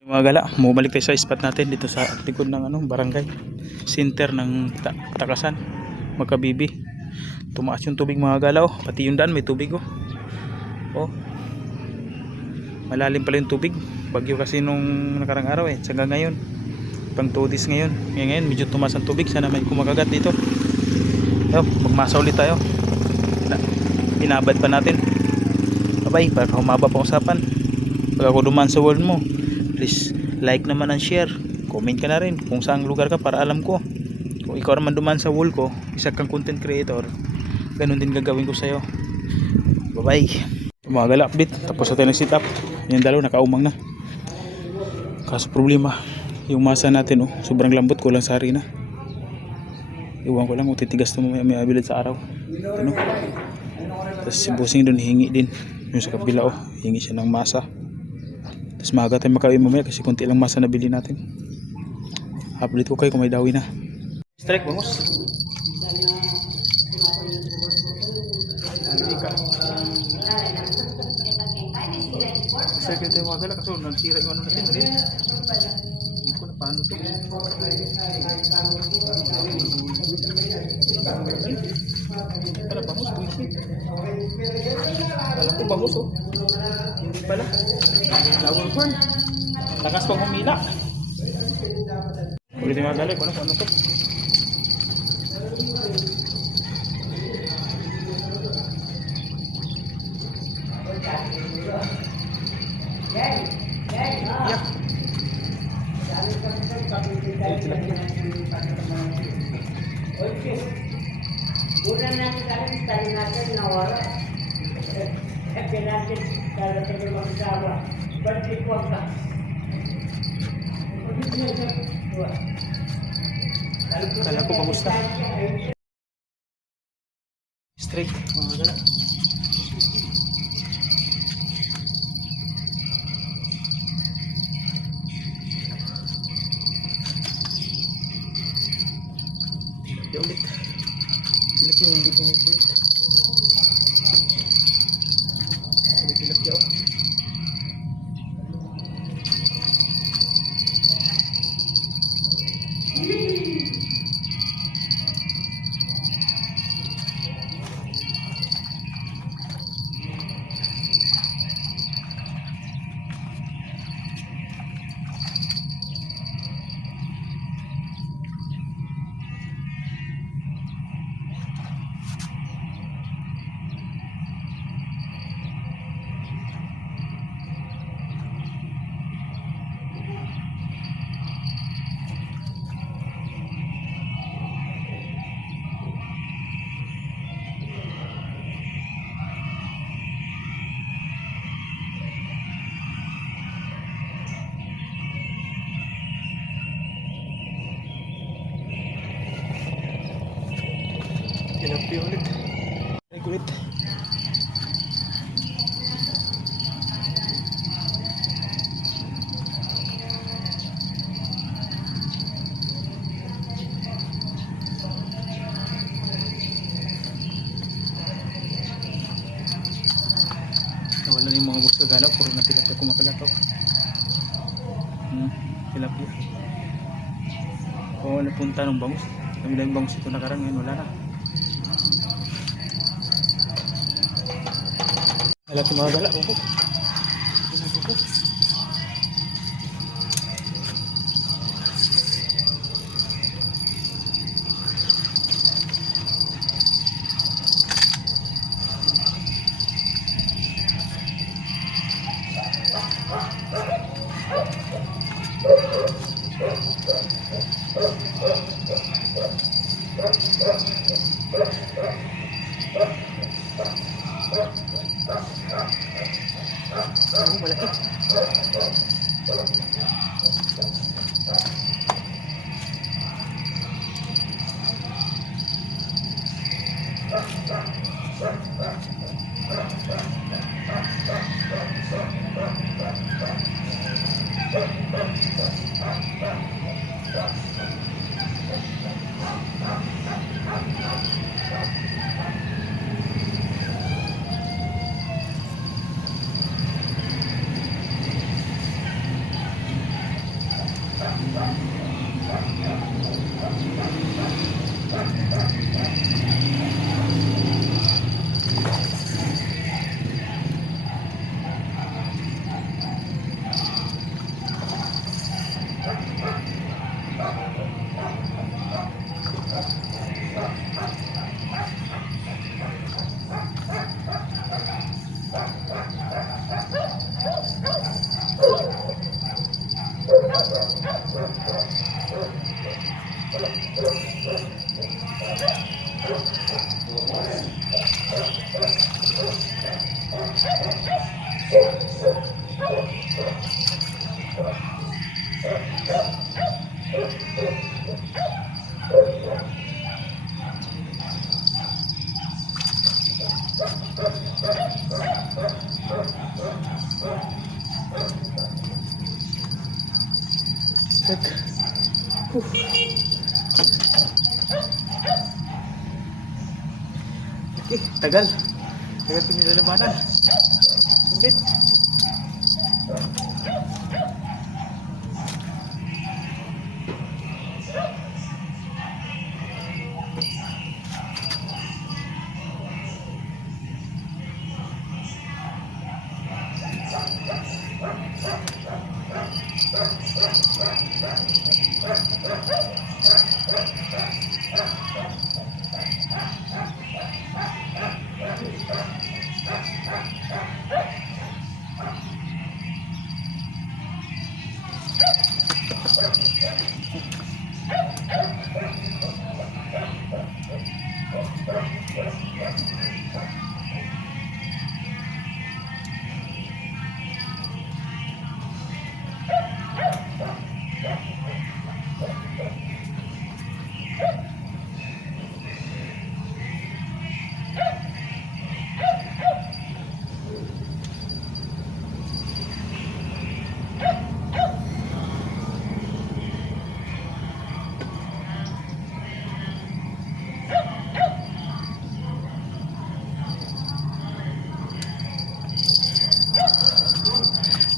Mga gala, bumalik tayo sa spot natin dito sa likod ng barangay center ng Takasan, Magkabibi. Tumaas yung tubig mga gala, oh. Pati yung daan may tubig, oh. Oh. Malalim pala yung tubig. Bagyo kasi nung nakarang araw hanggang ngayon. Pang 2 days ngayon. Ngayon medyo tumaas ang tubig, sana may kumakagat dito. Yo, magmasa ulit tayo. Inabad pa natin. Bye, para humaba pa usapan. Pag ako dumaan sa world mo, please like naman and share. Comment ka na rin kung saang lugar ka para alam ko. Kung ikaw naman dumaan sa wall ko, isa kang content creator, ganun din gagawin ko sa'yo. Bye bye. Mga gala update, tapos na tayo ng sit up. Yung dalaw nakaumang na. Kaso problema, yung masa natin, oh, sobrang lambot, kulang sa harina. Iwan ko lang kung titigas na may abilid sa araw. Ano? Tapos si Busing doon hingi din. Yung sa kabila, oh, hingi siya ng masa. Tapos maaga tayo makauwi mamaya kasi konti lang masa nabili natin. Update ko kayo kung may dawi na. Strike, vamos. Strike tayo mga gala kasi nagsira yung ano natin. Hindi ko na paano ito. Para bangus, buisit. Alam ko bangus, oh. Hindi pala. Lawal corn. Lakas pang humila. Ulit yung mga galay, ano to? Yeah. Bulan natin kami, tali natin na wala. Natin, kala tayo magsawa. Berarti kuasa. Kala ko kamusta? Straight, mga gala. Di ulit. Laki yung hindi pumupulit. Ulit yaw. Ilapi ulit. Ay kulit. Nawala na yung mga gusto galaw. Puro na tilapia kumakagatok. Tilapia. Kung wala punta ng bangus. Kami lang yung bangus ito nakarang. Ngayon wala na. Wala ito mga gala. Upo. Malaki. Check. Okay, tagal. Tagal pinilalabanan. Ulit.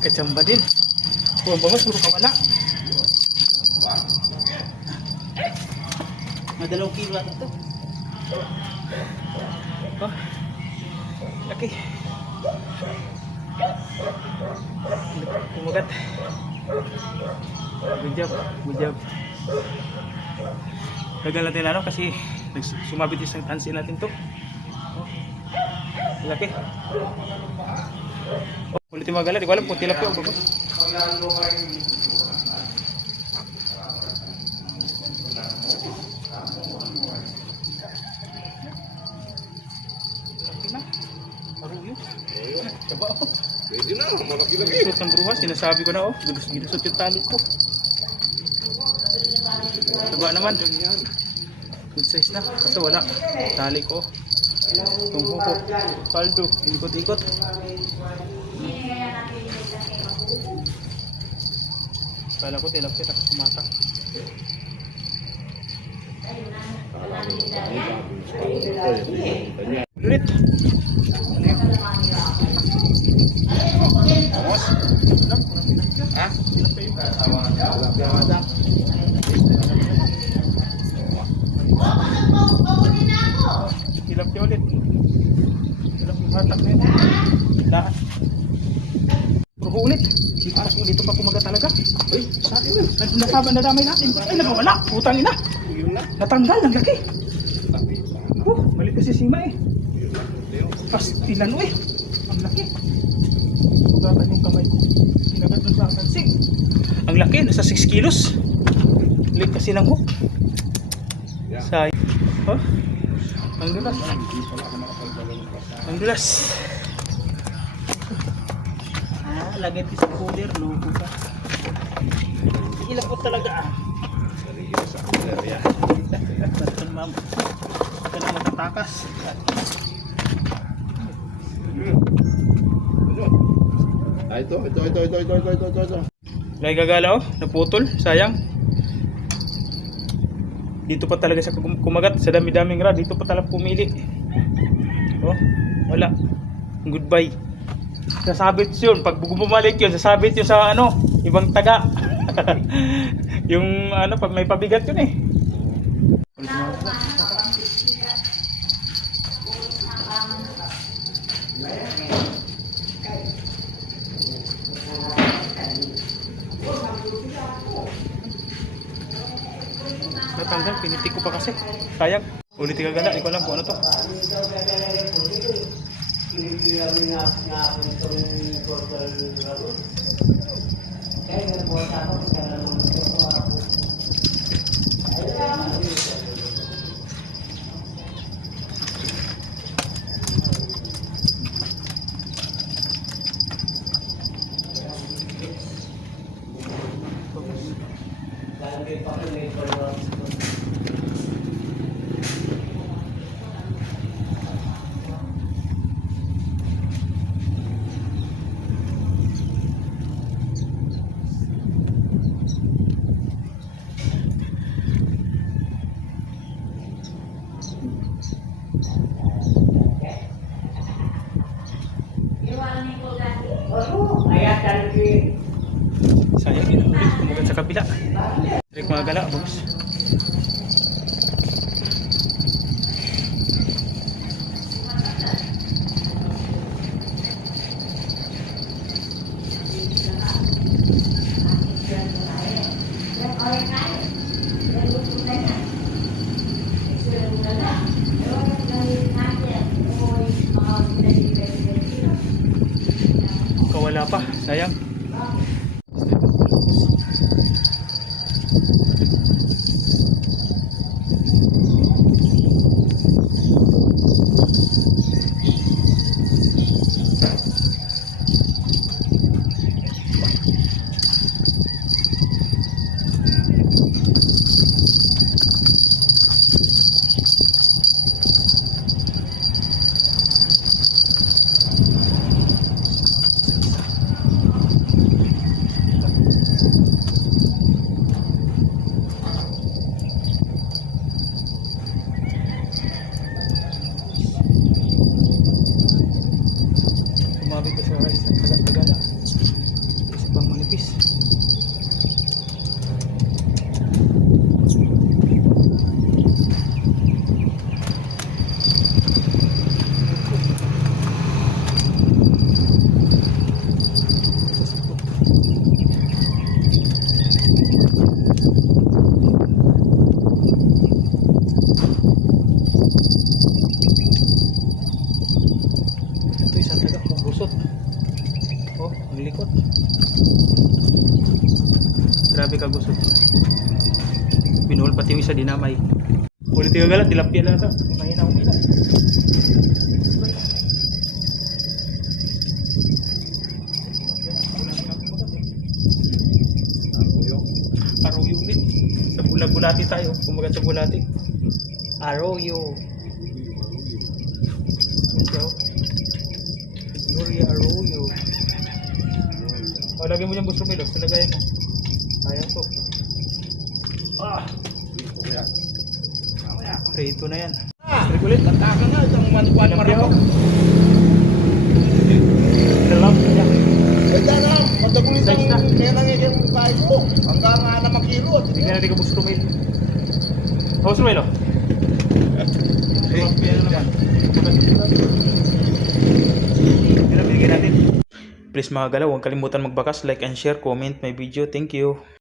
Kachamba din. Kung bangas, puro kawala. Madalawang kilo ata ito. Oh, laki. Kumagat. Good job, good job. Tagal natin ano kasi sumabit isang tansi natin to. Oh, laki. Oh, ulit yung magala, di ko alam kung tilapia o bago. Pwede na, malaki-laki. Ginusot ng bruha, sinasabi ko na oh, ginusot yung tali ko. Taba naman. Good size na, kasi wala. Tali ko. Tungko ko. Paldo, inikot-ikot. Kala ko tilapit ako sumata. Ulit. Ha? Tilapia ulit. Tilapia hatak na yun. Lahat. Puro ulit. Dito pa kumaga talaga. Ay, sa akin na. Nadamay natin. Ay, nagawala. Putang ina. Yun na. Natanggal. Ang laki. Balik kasi sima eh. Pastilan eh. Ang laki. Sugatan yung kamay ko. Sinagat dun sa kansing. Ang laki. Nasa 6 kilos. Lik kasi ng hook. Say. Oh. Ang dulas. Ang dulas. Lagay ko sa cooler, loko ka. Ilapot talaga ah. Basta ma'am. Ito na matatakas. Ito. Lagi gagala oh. Naputol. Sayang. Dito pa talaga sa kumagat. Sa dami-daming rad. Dito pa talaga pumili. Oh. Wala. Goodbye. Sasabit yun. Pag bumalik yun, sasabit yun sa ano, ibang taga. Yung ano, pag may pabigat yun eh. Natanggal, pinitik ko pa kasi. Sayang. Ulit gagala, hindi ko alam kung ano to. Oo, kaya talaga. Sayang yun. Ulit kumugat sa kabila. Direk mga gala, boss. Kawala pa, sayang. Sumabit ka sa isang taga-tagala. Isa pang manipis. Ito isang taga gusot. Oh, ang likot. Grabe ka gusot. Binuhol pati yung isa dinamay. Ulit yung galat, tilapia lang ito. Mahina umila. Arroyo ulit. Sa bulag-bulati tayo. Kumagat sa bulati. Arroyo. Ito. Gloria Arroyo. O, lagyan mo yung gusto mo, sa lagayan mo. Ayan to. Ah! Prito na yan. Strik ulit. Tantaka nga, itong manukuan marako. Dalam. Yan. Eh, dana, madagulit Size na. ang nenangigay mo kayo. Hanggang 6 kilo. Hindi ka na di ka gusto mo. O, gusto mo yun, o? Yan naman. Yan ang binigyan natin. Please mga galaw, huwag kalimutan magbakas, like and share, comment my video. Thank you.